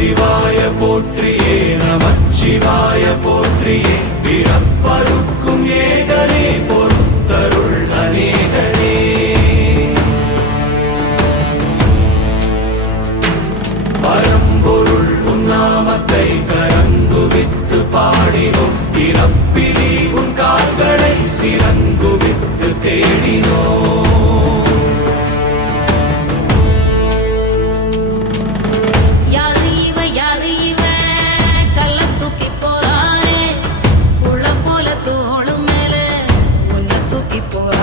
சிவாய போற்றியே நமச்சிவாய போற்றியே பிறப்பருக்கும் ஏகனே பொறுத்தருள் அநேகனே பரம்பொருள் உன்னாமத்தை கரங்குவித்து பாடினோம் பிறப்பிலி உன் கால்களை சிறங்குவித்து தேடினோம் போற